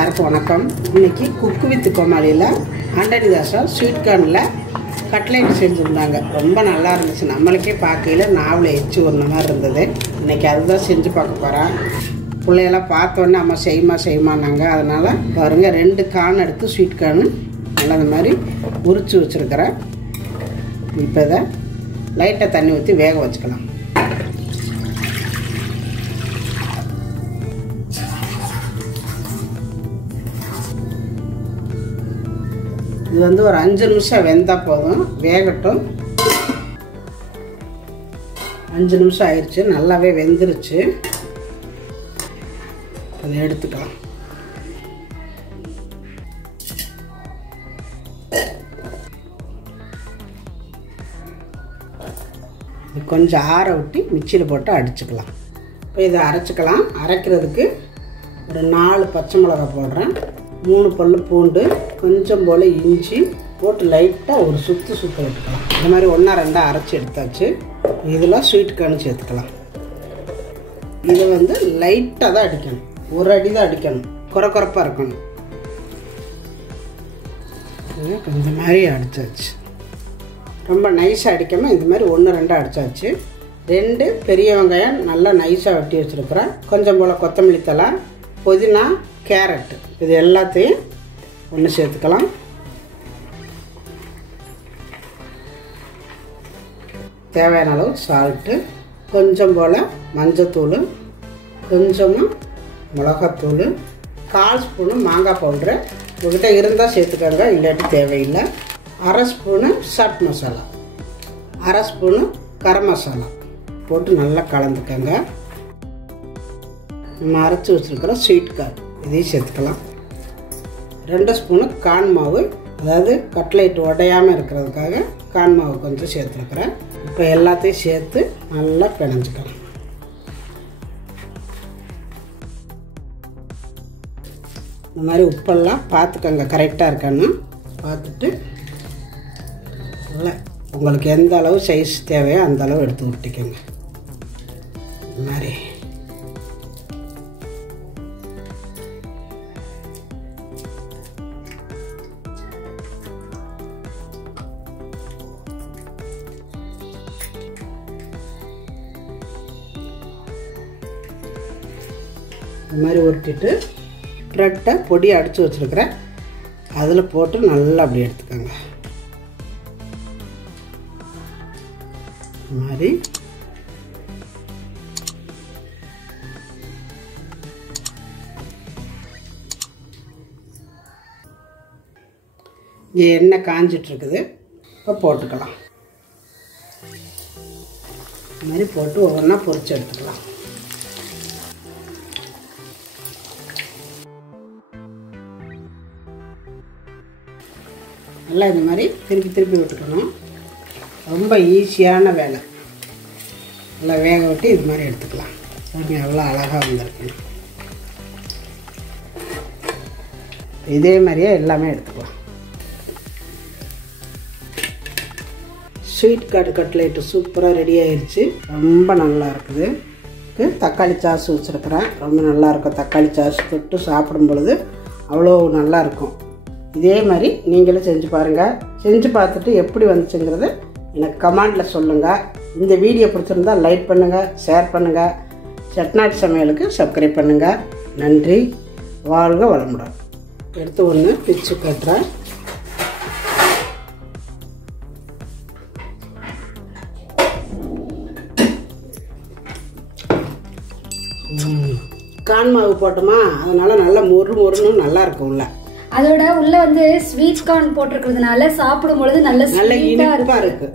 எல்லாருக்கும் வணக்கம். இன்னைக்கு குக்கு வித் கோமாளியில் ஆண்டனிதாசா ஸ்வீட் கார்னில் கட்லெட் செஞ்சுருந்தாங்க. ரொம்ப நல்லா இருந்துச்சு. நம்மளுக்கே பார்க்கையில் நாவில் எச்சு ஒன்று மாதிரி இருந்தது. இன்றைக்கி அதுதான் செஞ்சு பார்க்க போகிறேன். பிள்ளையெல்லாம் பார்த்தோன்னே அம்மா செய்யுமான்னாங்க. அதனால் பாருங்கள் 2 கார்ன் எடுத்து ஸ்வீட் கார்னு நல்லா இந்த மாதிரி உரிச்சு வச்சுருக்கிறேன். இப்போ இதை லைட்டாக தண்ணி ஊற்றி வேக வச்சுக்கலாம். இது வந்து ஒரு 5 நிமிஷம் வெந்தால் போதும், வேகட்டும். 5 நிமிஷம் ஆயிடுச்சு, நல்லாவே வெந்துருச்சு. அதை எடுத்துக்கலாம். இது கொஞ்சம் ஆற விட்டு மிக்சியில் போட்டு அடிச்சுக்கலாம். இப்போ இதை அரைச்சிக்கலாம். அரைக்கிறதுக்கு ஒரு 4 பச்சை மிளகாய் போடுறேன், 3 பல்லு பூண்டு, கொஞ்சம் போல் இஞ்சி போட்டு லைட்டாக ஒரு சுற்ற விட்டுக்கலாம். இந்த மாதிரி 1-2 அரைச்சி எடுத்தாச்சு. இதில் ஸ்வீட் கார்ன் சேர்த்துக்கலாம். இதை வந்து லைட்டாக தான் அடிக்கணும், ஒரு அடி தான் அடிக்கணும், குறப்பாக இருக்கணும். இந்த மாதிரி அடித்தாச்சு. ரொம்ப நைஸாக அடிக்காமல் இந்த மாதிரி 1-2 அடித்தாச்சு. 2 பெரிய வெங்காயம் நல்லா நைஸாக வெட்டி வச்சுருக்குறேன். கொஞ்சம் போல் கொத்தமல்லி தழை, புதினா, கேரட்டு, இது எல்லாத்தையும் ஒன்று சேர்த்துக்கலாம். தேவையான அளவு சால்ட்டு, கொஞ்சம் போல் மஞ்சத்தூள், கொஞ்சமாக மிளகாத்தூள், 1/4 ஸ்பூனு மாங்காய் பவுட்ரு. உங்கள்கிட்ட இருந்தால் சேர்த்துக்கோங்க, இல்லாட்டி தேவையில்லை. 1/2 spoon chat masala, 1/2 spoon garam masala போட்டு நல்லா கலந்துக்கோங்க. நம்ம அரைச்சி வச்சுருக்கிற ஸ்வீட் கார்ன் இதையும் சேர்த்துக்கலாம். 2 ஸ்பூனு கார்ன் மாவு, அதாவது கட்லெட் உடையாமல் இருக்கிறதுக்காக கார்ன் மாவு கொஞ்சம் சேர்த்துருக்குறேன். இப்போ எல்லாத்தையும் சேர்த்து நல்லா பிணைஞ்சிக்கலாம். இந்த மாதிரி உப்பெல்லாம் பார்த்துக்கோங்க, கரெக்டாக இருக்கான்னு பார்த்துட்டு நல்லா உங்களுக்கு எந்த அளவு சைஸ் தேவையோ அந்த அளவு எடுத்து விட்டுக்கோங்க. இந்த மாதிரி இந்த மாதிரி உருட்டிட்டு ப்ரெட்டை பொடியை அடித்து வச்சுருக்கிறேன், அதில் போட்டு நல்லா அப்படி எடுத்துக்கோங்க. இந்த மாதிரி இங்கே எண்ணெய் காஞ்சிட்ருக்குது. இப்போ போட்டுக்கலாம். இந்த மாதிரி போட்டு ஒவ்வொன்றா பொரிச்சு எடுத்துக்கலாம். நல்லா இந்த மாதிரி திருப்பி விட்டுக்கணும். ரொம்ப ஈஸியான வேலை. நல்லா வேக விட்டு இது மாதிரி எடுத்துக்கலாம். எவ்வளோ அழகாக வந்திருக்குன்னு. இதே மாதிரியே எல்லாமே எடுத்துக்கலாம். ஸ்வீட் கார்ன் கட்லெட்டு சூப்பராக ரெடி ஆயிடுச்சு. ரொம்ப நல்லா இருக்குது. தக்காளி சாஸ் வச்சுருக்கிறேன், ரொம்ப நல்லாயிருக்கும். தக்காளி சாஸ் தொட்டு சாப்பிடும் பொழுது அவ்வளோ நல்லாயிருக்கும். இதே மாதிரி நீங்களும் செஞ்சு பாருங்கள். செஞ்சு பார்த்துட்டு எப்படி வந்துச்சுங்கிறத எனக்கு கமெண்டில் சொல்லுங்கள். இந்த வீடியோ பிடிச்சிருந்தா லைக் பண்ணுங்கள், ஷேர் பண்ணுங்கள். சட்நாட்டு சமையலுக்கு சப்ஸ்கிரைப் பண்ணுங்கள். நன்றி. வாழ்க வளமுடன். எடுத்து ஒன்று பிச்சு கட்டுறேன். கார்ன் மாவு போட்டோமா, அதனால நல்லா மொறுன்னு நல்லா இருக்கும். உள்ள அதோட உள்ள வந்து ஸ்வீட் கார்ன் போட்டிருக்கிறதுனால சாப்பிடும் பொழுது நல்ல இனிப்பா இருக்கு.